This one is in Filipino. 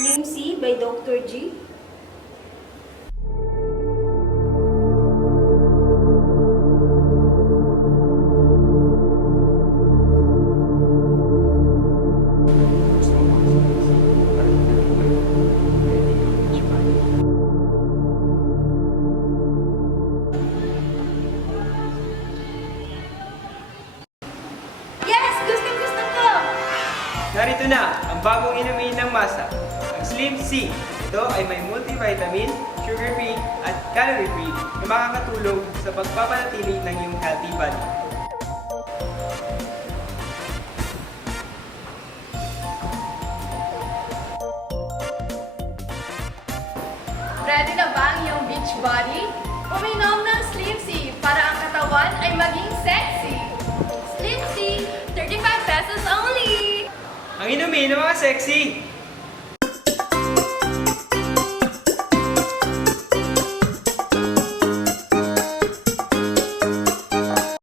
Slim C by Dr. G. Yes! Gustong-gusto ko! Narito na ang bagong inumin ng masa, ang Slim C. Ito ay may multivitamin, sugar-free at calorie-free na makakatulong sa pagpapanatili ng iyong healthy body. Ready na ba ang iyong beach body? Uminom ng Slim C para ang katawan ay maging sexy. Slim C, 35 pesos only! Ang inumin ng mga sexy!